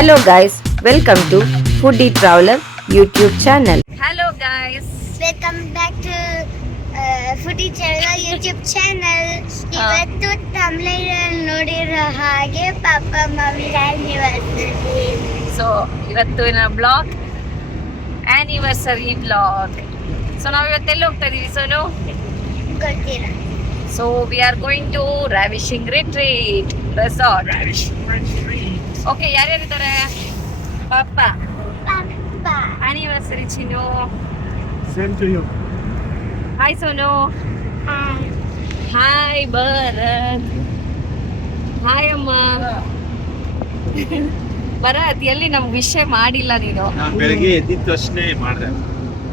Hello guys, welcome to Foodie Traveler YouTube channel. Hello guys. Welcome back to foodie channel YouTube channel. ಇವತ್ತು ತಮಿಳಲ್ಲಿ ನೋಡಿರೋ ಹಾಗೆ papa mummy anniversary. So ಇವತ್ತಿನ blog anniversary blog. So ನಾವು ಇವತ್ತೆಲ್ಲ ಹೋಗ್ತಾ ಇದೀವಿ ಸೋನು? ಗೊತ್ತಿಲ್ಲ. So we are going to ravishing retreat resort. Okay, ಯಾರ್ಯಾರಿದ್ದಾರೆ? Papa anniversary Chinnu. Same to you. Hi Sonu. Hi Bharat. Hi ಅಮ್ಮ. ಭರತ್, ಎಲ್ಲಿ ನಮ್ ವಿಷಯ ಮಾಡಿಲ್ಲ ನೀನು? ನಾನು ಬೆಳಗ್ಗೆ ಎದ್ದಿದ ತಕ್ಷಣ ಮಾಡಿದೆ.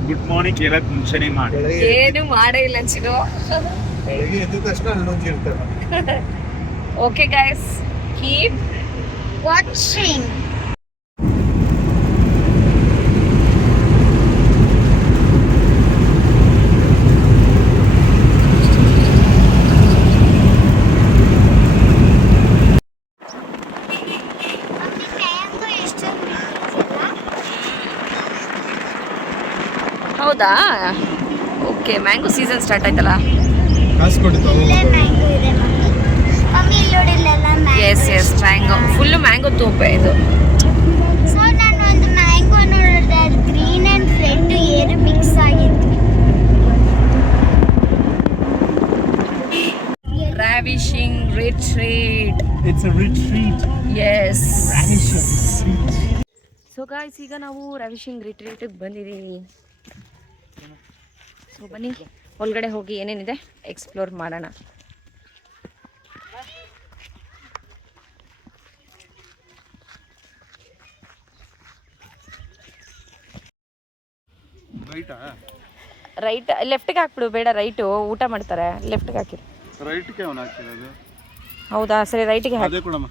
ಗುಡ್ ಮಾರ್ನಿಂಗ್ ಹೇಳಕ್ ಮುಂಚೆನೇ ಮಾಡಿದೆ. ಏನು ಮಾಡೇ ಇಲ್ಲ ಚಿನ್ನು. ಬೆಳಗ್ಗೆ ಎದ್ದಿದ ತಕ್ಷಣ ಅಲ್ಲೊಂದು ಇರ್ತಾರೆ. Okay guys, keep watching. ಹೌದಾ? ಓಕೆ, ಮ್ಯಾಂಗೋ ಸೀಸನ್ ಸ್ಟಾರ್ಟ್ ಆಯ್ತಲ್ಲ. ಕಾಸು ಕೊಟ್ಟು ಮ್ಯಾಂಗೋ ಇದೆ ಮಮ್ಮಿ. ಮಮ್ಮಿ ಇಲ್ಲಿ ನೋಡಿಲ್ಲ mango. Yes mango, full mango ತೋಪೆ ಇದು. ಸೊ ನಾನು ಒಂದು ಮ್ಯಾಂಗೋ ನೋಡಿದೆ, ಅದು ಗ್ರೀನ್ ಅಂಡ್ ರೆಡ್ ಏರು ಮಿಕ್ಸ್ ಆಗಿತ್ತು. Ravishing retreat. It's a retreat. Yes. Ravishing. So guys, ಈಗ ನಾವು ರ್ಯಾವಿಶಿಂಗ್ ರಿಟ್ರೀಟಿಗೆ ಬಂದಿದ್ದೀವಿ. ಸೊ ಬನ್ನಿ, ಒಳಗಡೆ ಹೋಗಿ ಏನೇನಿದೆ ಎಕ್ಸ್ಪ್ಲೋರ್ ಮಾಡೋಣ. ರೈಟ್, ಲೆಫ್ಟ್ಗೆ ಹಾಕ್ಬಿಡು. ಬೇಡ, ರೈಟು ಊಟ ಮಾಡ್ತಾರೆ. ಲೆಫ್ಟ್ಗೆ ಹಾಕಿರಿ. ರೈಟ್ಗೆ ಅವನು ಹಾಕಿರೋದು. ಹೌದಾ? ಸರಿ, ರೈಟಿಗೆ ಹಾಕಿ. ಅದೇ ಕೊಡಮ್ಮ.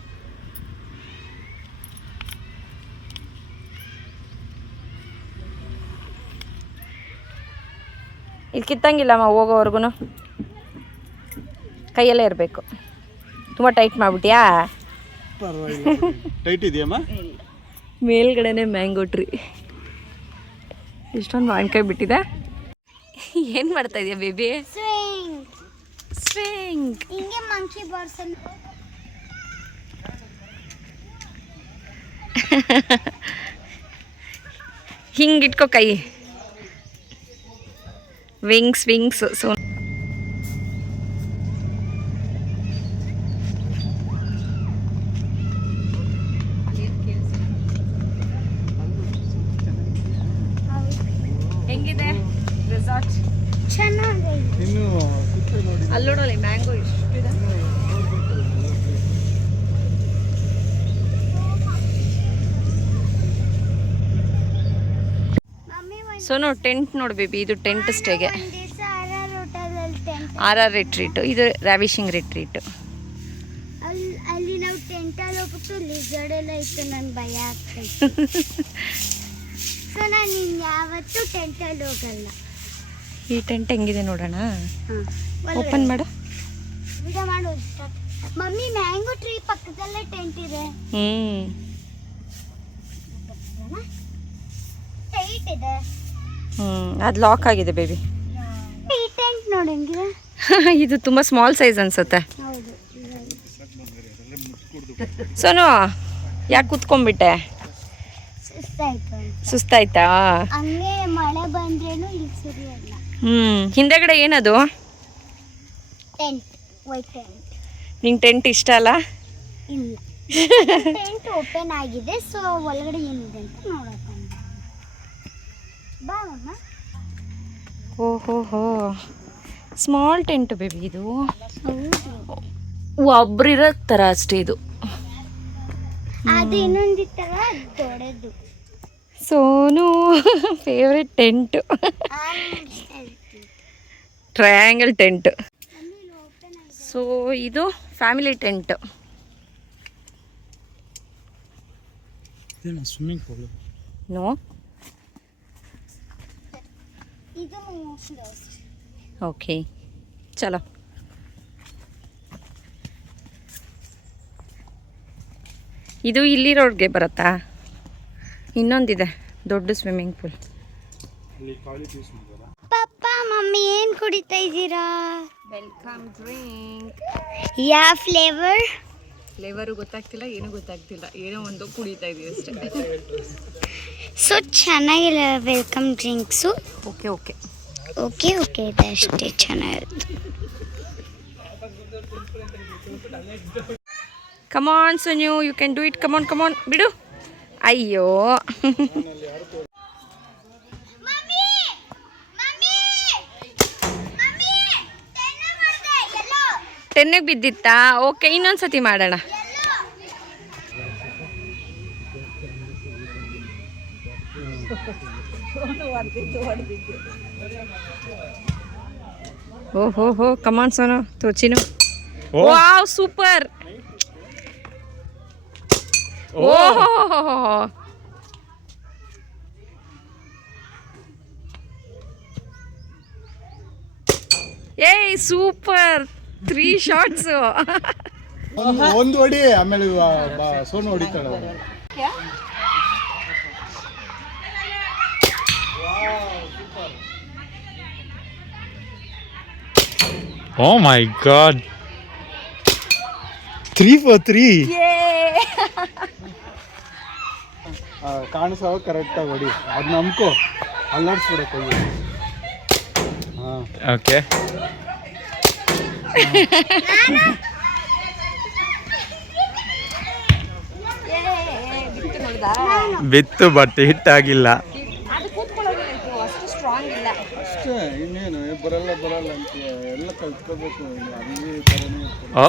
ಇದು ಕಿತ್ತಂಗಿಲ್ಲಮ್ಮ, ಹೋಗೋವರೆಗೂ ಕೈಯಲ್ಲೇ ಇರಬೇಕು. ತುಂಬ ಟೈಟ್ ಮಾಡಿಬಿಟ್ಯಾ? ಪರವಾಗಿಲ್ಲ. ಟೈಟ್ ಇದೆಯಮ್ಮ? ಮೇಲ್ಗಡೆನೆ ಮ್ಯಾಂಗೋ ಟ್ರೀ. ಇಷ್ಟೊಂದು ಮಾವಿನಕಾಯಿ ಬಿಟ್ಟಿದೆ. ಏನು ಮಾಡ್ತಾ ಇದೆಯಾ ಬೇಬಿ? Swing swing. ಹಿಂಗೆ ಮಂಕಿ ಬಾರ್ಸ್ ಅನ್ನು ಹಿಂಗಿಟ್ಕೋ ಕೈ. ವಿಂಗ್ಸ್. ಸೊ ಹೆಂಗಿದೆ ರೆಸಾರ್ಟ್? ಚೆನ್ನಾಗಿದೆ. ಇನ್ನು ಸುತ್ತ ನೋಡಿ. ಅಲ್ಲೋಡಲ್ಲಿ ಮ್ಯಾಂಗೋ ಇಷ್ಟಿದೆ. ಮಮ್ಮಿ ಸೋನು, ಟೆಂಟ್ ನೋಡು ಬೇಬಿ. ಇದು ಟೆಂಟ್ ಸ್ಟೇಗೆ. ಒಂದು ದಿವಸ RR ಹೋಟೆಲಲ್ಲಿ ಟೆಂಟ್ RR ರಿಟ್ರೀಟು, ಇದು ರ್ಯಾವಿಶಿಂಗ್ ರಿಟ್ರೀಟು. ಅಲ್ಲಿ ನಾವು ಟೆಂಟಲ್ಲಿ ಹೋಗ್ಬಿಟ್ಟು ಲಿಸರ್ಡ್ ಎಲ್ಲ ಇತ್ತು. ನನ್ಗೆ ಭಯ ಆಗ್ತೈತೆ. ಸೊ ನಾನು ಇನ್ಯಾವತ್ತೂ ಟೆಂಟಲ್ಲಿ ಹೋಗಲ್ಲ. ಈ ಟೆಂಟ್ ಹೆಂಗಿದೆ ನೋಡೋಣ. ಒಳಗಡೆ ಓಪನ್ ಮಾಡು. ವಿಡಿಯೋ ಮಾಡೋದು. ಮಮ್ಮಿ, ಮ್ಯಾಂಗೋ ಟ್ರೀ ಪಕ್ಕದಲ್ಲೇ ಟೆಂಟ್ ಇದೆ. ಟೈಟ್ ಇದೆ. ಅದು ಲಾಕ್ ಆಗಿದೆ ಬೇಬಿ. ಈ ಟೆಂಟ್ ನೋಡಿ ಹೆಂಗಿದೆ. ಇದು ತುಂಬ ಸ್ಮಾಲ್ ಸೈಜ್ ಅನ್ಸುತ್ತೆ. ಹೌದು. ಸೋನು, ಯಾಕೆ ಕೂತ್ಕೊಂಡ್ಬಿಟ್ಟೆ? ಸುಸ್ತಾಯ್ತು. ಸುಸ್ತಾಯ್ತಾ? ಹಂಗೆ ಮಳೆ ಬಂದ್ರೇನು ಇಲ್ಲಿ ಸರಿಯಲ್ಲ. ಹಿಂದೆಗಡೆ ಏನದು? Tent, white tent. ನಿಂಗೆ ಟೆಂಟ್ ಇಷ್ಟ ಅಲ್ಲ? ಇಲ್ಲ, ಟೆಂಟ್ ಓಪನ್ ಆಗಿದೆ. ಸೊ ಒಳಗಡೆ ಏನಿದೆ ಅಂತ ನೋಡೋಣ. ಬಾ ಅಮ್ಮ. ಓಹೋ, ಸ್ಮಾಲ್ ಟೆಂಟ್ ಬೇಬಿ ಇದು. ಹೌದು, ಒಬ್ರಿರೋ ಥರ ಅಷ್ಟೇ ಇದು. ಅದು ಇನ್ನೊಂದಿತ್ತಲ್ಲ, ದೊಡ್ಡದು. Sonu favourite tent, triangle tent. So ಇದು family tent. Swimming pool. No, ಇದು ಕ್ಲೋಸ್. ಓಕೆ, ಚಲೋ. ಇದು ಇಲ್ಲಿ ರೋಡ್ಗೆ ಬರುತ್ತಾ? ಇನ್ನೊಂದಿದೆ ದೊಡ್ಡ ಸ್ವಿಮ್ಮಿಂಗ್ ಪೂಲ್. ಪಪ್ಪ ಮಮ್ಮಿ ಏನು ಕುಡಿತಾ ಇದ್ದೀರಾ? Welcome drink. ಯಾವ ಫ್ಲೇವರು ಗೊತ್ತಾಗ್ತಿಲ್ಲ, ಏನೂ ಗೊತ್ತಾಗ್ತಿಲ್ಲ, ಏನೋ ಒಂದು ಕುಡಿತಾ ಇದೀವಿ ಅಷ್ಟೇ. ಸೊ ಚೆನ್ನಾಗಿಲ್ಲ welcome drinks. Okay okay okay okay ಇದೆ ಅಷ್ಟೇ ಚೆನ್ನಾಗಿರುತ್ತೆ. Come on Sonu, you can do it. Come on come on, ಬಿಡು. ಅಯ್ಯೋ ಟೆನ್ನಿಗೆ ಬಿದ್ದಿತ್ತಾ? ಓಕೆ, ಇನ್ನೊಂದ್ಸತಿ ಮಾಡೋಣ. ಓಹೋ ಕಮಾನ್ ಸೋನು, ತೋಚಿನು. Wow, super. ಓಹೋ ಏಯ್ ಸೂಪರ್, 3 ಶಾಟ್ಸ್. ಒಂದು ಹೊಡಿ, ಆಮೇಲೆ ಸೋನು ಹೊಡಿತಾಳೆ. Oh my god, 3 for 3. ಕಾಣಿಸೋ ಕರೆಕ್ಟಾಗಿ ಹೊಡಿ, ಅದು ನಂಬ್ಕೋ, ಅಲ್ಲಾಡ್ಸ್ಬಿಡಕ್ಕೆ. ಹಾಂ ಓಕೆ. ಬಿತ್ತು ಬಟ್ ಹಿಟ್ ಆಗಿಲ್ಲ. ಅಷ್ಟೇ, ಇನ್ನೇನು ಬರಲ್ಲ ಅಂತ ಎಲ್ಲ ಕಲ್ತ್ಕೋಬೇಕು. ಅಲ್ಲಿ ಥರನೇ ಓ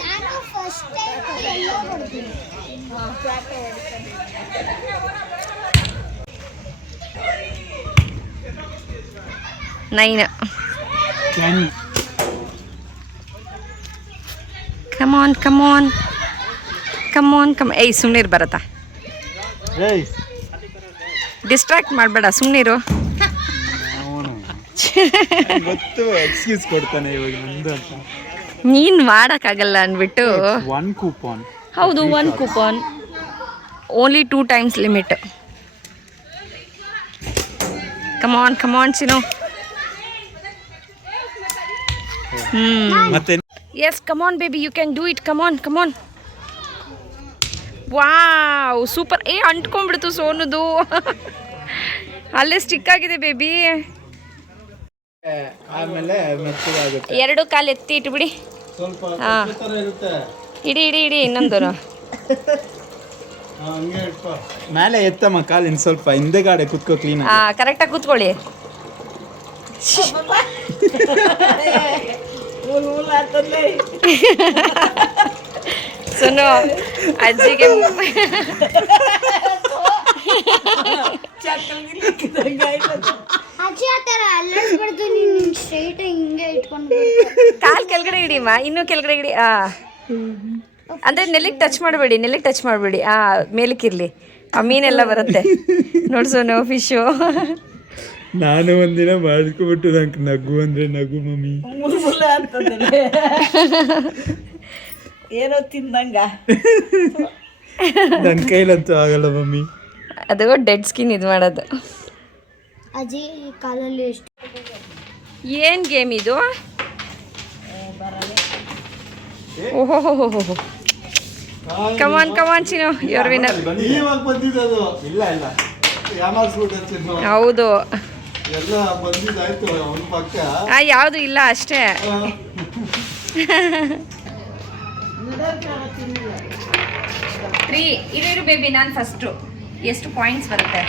ನಾನು ಫಸ್ಟ್ ಟೈಮ್ ಹೊಡ್ತೀನಿ. 9. ಕಮಾನ್ ಕಮಾನ್ ಕಮಾನ್ ಕಮ್. ಏಯ್ ಸುಮ್ಮನಿರು ಬರತ್ತಾ, ಡಿಸ್ಟ್ರಾಕ್ಟ್ ಮಾಡಬೇಡ, ಸುಮ್ಮನಿರು. ಗೊತ್ತು, ಎಕ್ಸ್ಕ್ಯೂಸ್ ಕೊಡ್ತಾನೆ ಇವಾಗ ನಂದು ಅಂತ. ನೀನು ಮಾಡೋಕ್ಕಾಗಲ್ಲ ಅಂದ್ಬಿಟ್ಟು. 1 ಕೂಪನ್. ಹೌದು, 1 coupon, only 2 times limit. Come on come on Chinnu. ಮತ್ತೆ yes, come on baby, you can do it. Come on come on. Wow, super. ಅಂಟ್ಕೊಂಡ್ಬಿಡ್ತು ಸೋನುದು. ಅಲ್ಲೇ ಸ್ಟಿಕ್ ಆಗಿದೆ ಬೇಬಿ. ಆಮೇಲೆ ಮೆತ್ತಗಾಗುತ್ತೆ. 2 ಕಾಲು ಎತ್ತಿ ಇಟ್ಬಿಡಿ. ಸ್ವಲ್ಪ ಹಾಂ, ಇರುತ್ತೆ. ಇಡಿ ಇನ್ನೊಂದು. ಹಂಗೆ ಇಟ್ಕೋ. ಮೇಲೆ ಎತ್ತಮ್ಮ ಕಾಲಿನ ಸ್ವಲ್ಪ ಹಿಂದೆಗಾಡೆ ಕುತ್ಕೋ ಕ್ಲೀನ್. ಹಾಂ, ಕರೆಕ್ಟಾಗಿ ಕೂತ್ಕೊಳ್ಳಿ. ಸುನು ಅಜ್ಜಿಗೆ ಅಜ್ಜಿ ಆ ಥರ ಅಲ್ಲಾಡ್ಸ್ಬಾರ್ದು, ನೀನು ಸ್ಟ್ರೈಟ್ ಹಿಂಗೆ ಇಟ್ಕೊಂಡು ಕಾಲು ಕೆಳಗಡೆ ಇಡಿಮ್ಮ, ಇನ್ನೂ ಕೆಳಗಡೆ ಇಡಿ. ಅಂದರೆ ನೆಲಕ್ಕೆ ಟಚ್ ಮಾಡಬೇಡಿ. ಮೇಲಕ್ಕಿರಲಿ, ಆ ಮೀನೆಲ್ಲ ಬರುತ್ತೆ ನೋಡ್ಸೋನು ಫಿಶು. ನಾನು ಒಂದಿನ ಮಾಡ್ಕೊಬಿಟ್ಟು ನಂಗೆ ನಗು ಅಂದ್ರೆ ನಗು ಮಮ್ಮಿ. ಏನೋ ತಿಂದಂಗ ನನ್ನ ಕೈಲಂತೂ ಆಗಲ್ಲ ಮಮ್ಮಿ. ಅದು ಡೆಡ್ ಸ್ಕಿನ್ ಇದು ಮಾಡೋದು. ಅಜ್ಜಿ ಕಾಲಲ್ಲಿ ಎಷ್ಟು ಏನು ಗೇಮ್ ಇದು? ಓಹೋ, ಕಮಾನ್ ಚಿನು, ಯುವರ್ ವಿನ್ನರ್. ಇವಾಗ ಬಂದಿದ್ದು. ಇಲ್ಲ ಯಾಮಾರ್ಸ್ಬಿಟ್ಟು ಹೌದು, ಎಲ್ಲ ಬಂದಿದ್ದಾಯ್ತು ಅವ್ನ ಪಕ್ಕ. ಯಾವುದು ಇಲ್ಲ ಅಷ್ಟೇ. ಇರು ಬೇಬಿ, ನಾನು ಫಸ್ಟು. ಎಷ್ಟು ಪಾಯಿಂಟ್ಸ್ ಬರುತ್ತೆ?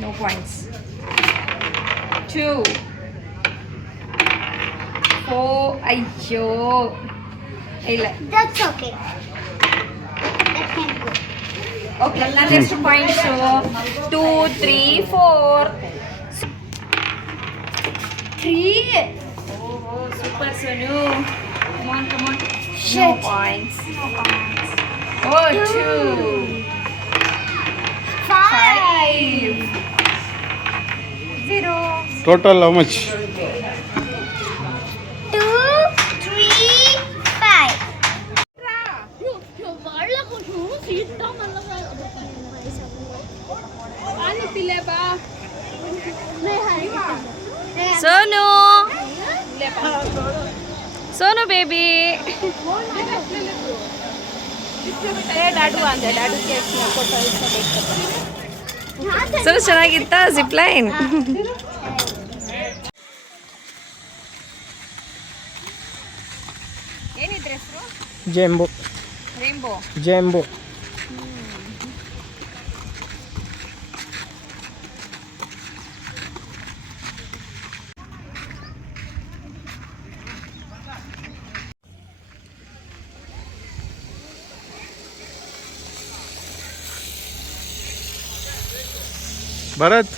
No points. 2 4. ಅಯ್ಯೋ ಇಲ್ಲ, ದಟ್ಸ್ ಓಕೆ. ಓಕೆ, ನಾನು ಎಷ್ಟು ಪಾಯಿಂಟ್ಸು? 2 3 4 3. ಓಹೋ, super Sonu. Come on no points. 2 5 0. Total how much? Sonu baby Sonu ಚೆನ್ನಾಗಿತ್ತಾ ಜಿಪ್ ಲೈನ್? ಏನಿದ್ರೆ ಹೆಸರು? Jumbo Rambo. ಜಂಬೋ ಭರತ್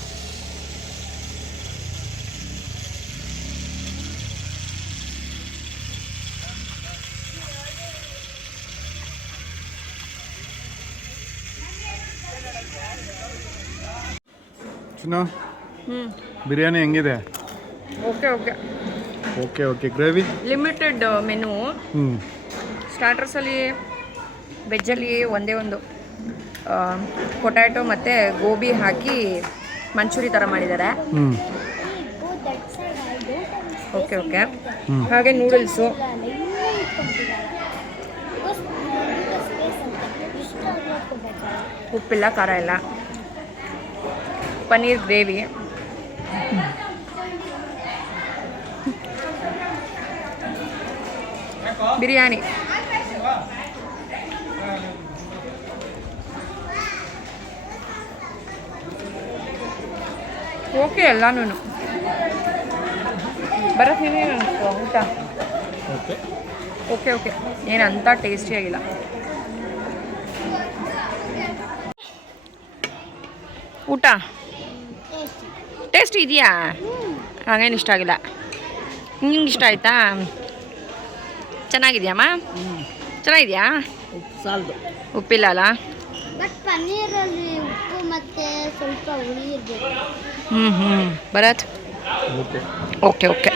ಚಿನ್ನ ಬಿರಿಯಾನಿ ಹೆಂಗಿದೆ? Okay okay okay okay gravy limited menu. ಹ್ಞೂ ಸ್ಟಾರ್ಟರ್ಸಲ್ಲಿ ವೆಜ್ಜಲ್ಲಿ ಒಂದೇ ಒಂದು ಪೊಟ್ಯಾಟೊ ಮತ್ತು ಗೋಬಿ ಹಾಕಿ ಮಂಚೂರಿ ಥರ ಮಾಡಿದ್ದಾರೆ. ಹ್ಞೂ ಓಕೆ ಓಕೆ ಹಾಗೆ ನೂಡಲ್ಸು, ಉಪ್ಪಿಲ್ಲ ಖಾರ ಇಲ್ಲ, ಪನ್ನೀರ್ ಗ್ರೇವಿ, ಬಿರಿಯಾನಿ, ಓಕೆ ಎಲ್ಲನೂ. ಬರತ್ತೆ ನೀವೇನು ಅನಿಸ್ತು ಊಟ? ಓಕೆ ಓಕೆ ಓಕೆ ಏನಂತ ಟೇಸ್ಟಿಯಾಗಿಲ್ಲ. ಊಟ ಟೇಸ್ಟ್ ಇದೆಯಾ? ಹಾಗೇನು ಇಷ್ಟ ಆಗಿಲ್ಲ. ನಿಂಗೆ ಇಷ್ಟ ಆಯ್ತಾ? ಚೆನ್ನಾಗಿದೆಯಮ್ಮ? ಚೆನ್ನಾಗಿದೆಯಾ? ಸಾಲ್ದು ಉಪ್ಪಿಲ್ಲ ಅಲ್ಲ? ಬಟ್ ಪನ್ನೀರಲ್ಲಿ ಉಪ್ಪು ಮತ್ತೆ ಸ್ವಲ್ಪ ಹುಳಿ ಇರಬೇಕು. Bharat okay okay okay.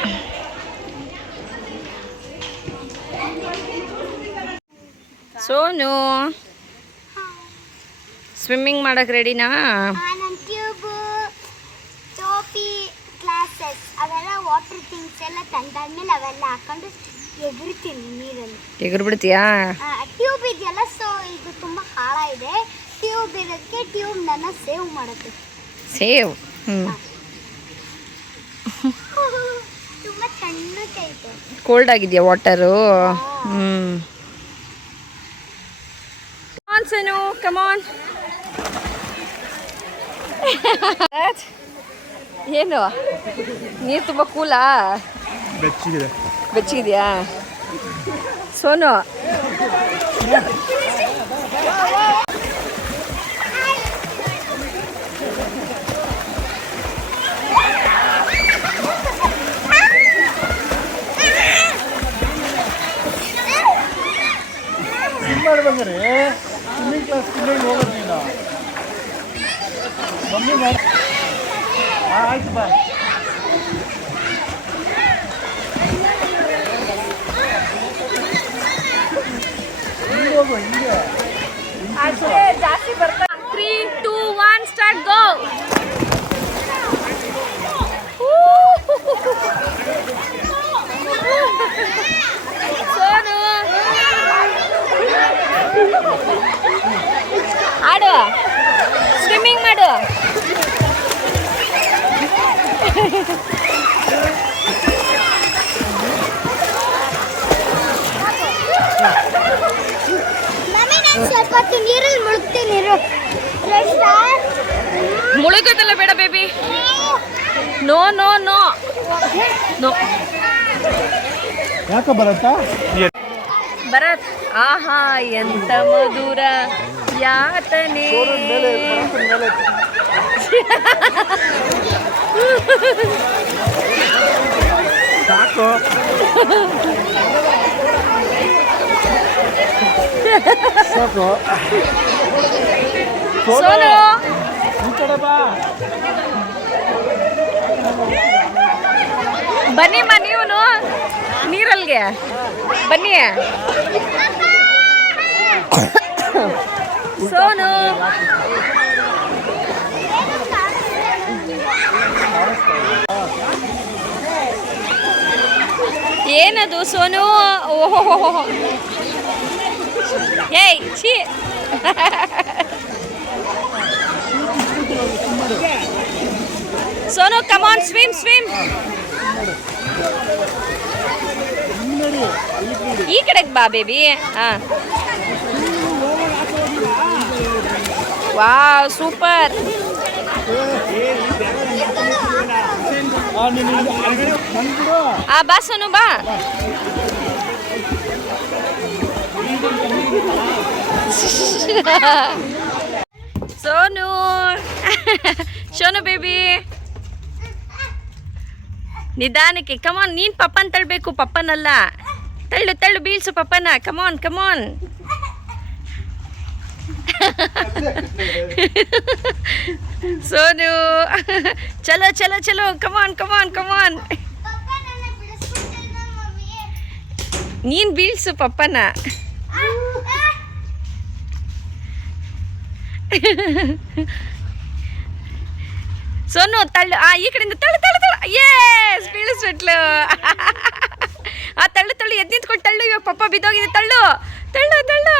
Sonu swimming ಮಾಡಕ್ಕೆ ರೆಡಿನಾ? ನನ್ನ ಟ್ಯೂಬು, ಟೋಪಿ, ಗ್ಲಾಸಸ್ ಅವೆಲ್ಲ ವಾಟರ್ ಥಿಂಗ್ಸ್ ಎಲ್ಲ ತಂದಾದ್ಮೇಲೆ ಅವೆಲ್ಲ ಹಾಕೊಂಡು ಎಗರ್ತೀನಿ ನೀರಲ್ಲಿ. ಎಗರು ಬಿಡ್ತೀಯಾ? ಟ್ಯೂಬ್ ಇದೆಯಲ್ಲ, ಸೊ ಇದು ತುಂಬ ಆಳ ಇದೆ. ಟ್ಯೂಬ್ ಇರೋದಕ್ಕೆ ಟ್ಯೂಬ್ ನನ್ನ ಸೇವ್ ಮಾಡುತ್ತೆ. ಸೇವ್. ತುಂಬ ತಣ್ಣಗೈತೆ. ಕೋಲ್ಡ್ ಆಗಿದೆಯಾ water? On Sonu come on. ಏನು ನೀರು ತುಂಬ ಕೂಲಾ? ಬೆಚ್ಚಿಗಿದೆ. ಬೆಚ್ಚಗಿದೆಯಾ ಸೋನು? ಮಾಡ್ಬೇಕ್ರಿ ಸ್ವಿಮ್ಮಿಂಗ್ ಕ್ಲಾಸ್ ಸ್ವಿಮ್ಮಿಂಗ್ ಹೋಗೋದು ನೀನು ಮಮ್ಮಿ ಮಾಡಿ. ಆಯ್ತು ಬಾ. ಹಿಂಗೆ ಹೋಗು ಹಿಂಗೆ. ಜಾಸ್ತಿ ಬರ್ತಾ. 3, 2, 1 ಸ್ಟಾರ್ಟ್ ಗೋ. ಸೋನು ಆಡು, ಸ್ವಿಮ್ಮಿಂಗ್ ಮಾಡು. ಮಮ್ಮಿ ನಾನು ಸ್ವಲ್ಪ ಹೊತ್ತು ನೀರಲ್ಲಿ ಮುಳುಗ್ತೀನಿ. ಮುಳುಗೋದಲ್ಲ ಬೇಡ baby. No no no no. ಯಾಕ ಬರತ್ತಾ? ಭರತ್ ಆಹಾ ಎಂತ ಮಧುರ ಯಾತನೆ. ಸಾಕು. ಸಾಕು. ಸೋನು ಈ ಕಡೆ ಬಾ. ಬನ್ನಿಮ್ಮ ನೀವು ನೀರಲ್ಗೆ ಬನ್ನಿ. ಸೋನು ಏನದು ಸೋನು? ಓಹೋ ಏಯ್ ಛೀ Sonu come on swim swim. ಈ ಕಡೆಗೆ ಬಾ ಬೇಬಿ. ಹಾಂ ವಾವ್ ಸೂಪರ್. ಬಾ ಸೋನು ಬಾ. ಸೋನು ಸೋನು ಬೇಬಿ ನಿಧಾನಕ್ಕೆ. ಕಮಾನ್, ನೀನು ಪಪ್ಪನ್ ತಳ್ಳಬೇಕು, ಪಪ್ಪನಲ್ಲ. ತಳ್ಳು ತಳ್ಳು ಬೀಳ್ಸು ಪಪ್ಪನ. ಕಮಾನ್ ಕಮಾನ್. ಸೋನು ಚಲೋ ಚಲೋ ಚಲೋ. ಕಮಾನ್ ಕಮಾನ್ ಕಮಾನ್. ನೀನು ಬೀಳ್ಸು ಪಪ್ಪನ. ಸೋನು ತಳ್ಳು. ಈ ಕಡೆಯಿಂದ ತಳ್ಳು ತಳ್ಳು ತಳ್ಳು. ಏಸ್ ಬೀಳಿಸ್ಬಿಟ್ಲು. ತಳ್ಳು ತಳ್ಳು. ಎದ್ದು ನಿಂತ್ಕೊಂಡು ತಳ್ಳು. ಇವಾಗ ಪಪ್ಪ ಬಿದ್ದೋಗಿದೆ. ತಳ್ಳು ತಳ್ಳು ತಳ್ಳು.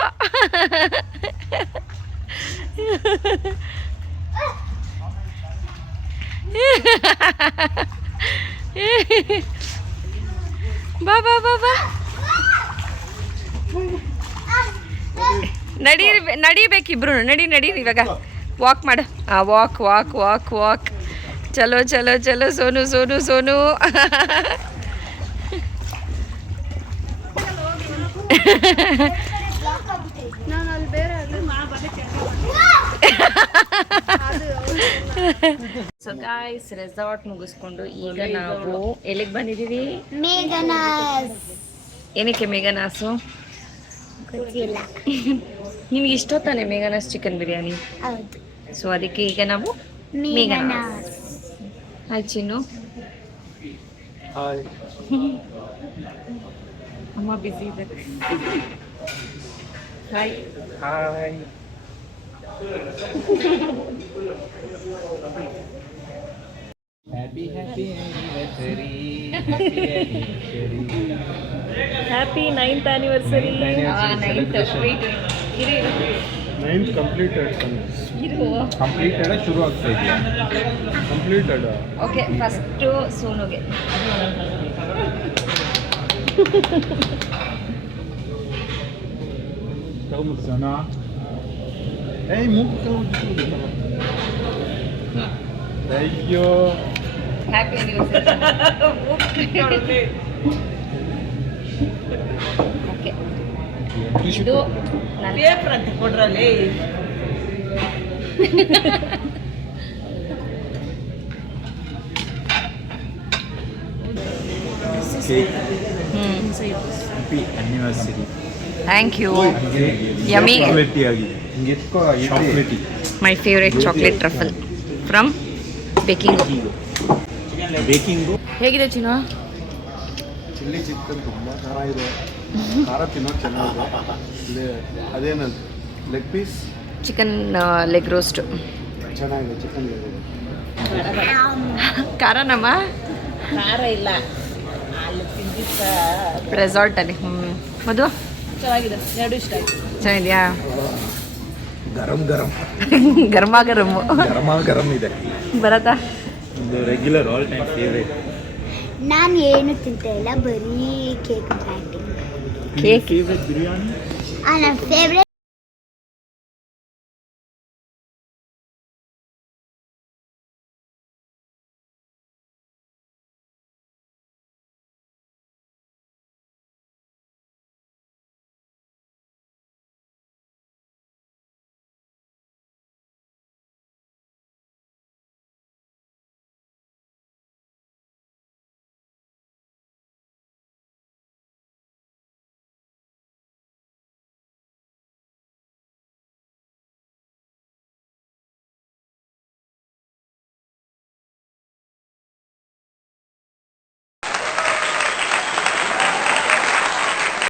ಬಾ ಬಾ ಬಾ ಬಾ. ನಡಿಬೇಕಿಬ್ರು. ನಡೀರಿ ಇವಾಗ. ವಾಕ್ ಮಾಡು. Walk walk walk walk. ಚಲೋ ಚಲೋ ಚಲೋ Sonu Sonu Sonu. So guys, resort ಮುಗಿಸ್ಕೊಂಡು ಈಗ ನಾವು ಎಲ್ಲಿಗೆ ಬಂದಿದ್ದೀವಿ? ಮೇಘನಾಸ್. ಏನಕ್ಕೆ ಮೇಘನಾಸು? ಗೊತ್ತಿಲ್ಲ. ನಿಮ್ಗೆ ಇಷ್ಟ ತಾನೆ ಮೇಘನಾಸ್ ಚಿಕನ್ ಬಿರಿಯಾನಿ? ಹೌದು. ಸೊ ಅದಕ್ಕೆ ಈಗ ನಾವು ಮೇಘನಾಸ್. ಹಾಯ್ ಚಿನ್ನು. ಹಾಯ್. ಅಮ್ಮ ಬಿಸಿ ಇದೆ. Hi hi. Happy 9th anniversary. 9th completed. Completed ಶುರು ಆಗ್ತಾ ಇದೆಯಾ? ಕಂಪ್ಲೀಟೆಡ್. ಓಕೆ, ಫಸ್ಟು ಸೋನುಗೆ. ತಗೊಂಡ್ಬಿಡ್ಸೋಣ. ಏಯ್ ಮೂಗು. ಅಯ್ಯೋ. Happy anniversary. ಓಕೆ, ಇದು ನನ್ನ ಪೇಪರ್ ಅಂತ ಕೊಡ್ರಲ್ಲಿ. Happy anniversary. Thank you. Yummy. Chocolatey. My favourite chocolate truffle from baking. ಹೇಗಿದೆ ಚಿನ್ನು? ಚಿಲ್ಲಿ ಚಿಕನ್ ತುಂಬ ಖಾರ ಇದೆ. ಖಾರ ತಿನ್ನೋದು ಚೆನ್ನಾಗಿದೆ. ಅದೇನದು leg piece chicken leg roast ಚೆನ್ನಾಗಿದೆ. ಚಿಕನ್ ಖಾರನಮ್ಮ? ಖಾರ ಇಲ್ಲ, ಅಲ್ಲಿ ತಿಂದಿದ್ದ ರೆಸಾರ್ಟಲ್ಲಿ. ಮಧು ಚೆನ್ನಾಗಿದೆ. ಎರಡು ಇಷ್ಟ ಆಯ್ತು. ಚೆನ್ನಾಗಿದೆಯಾ? ಗರಂ ಗರಂ ಗರ್ಮ ಗರಮ್ಮು. ಗರಂ ಇದೆ. ಬರತ್ತಾ? ಒಂದು ರೆಗ್ಯುಲರ್ ಆಲ್ ಟೈಮ್ ಫೇವ್ರೇಟ್. ನಾನು ಏನು ತಿಂತ ಇಲ್ಲ, ಬರೀ cake batting. Cake. Favourite biryani. ನನ್ನ ಫೇವ್ರೇಟ್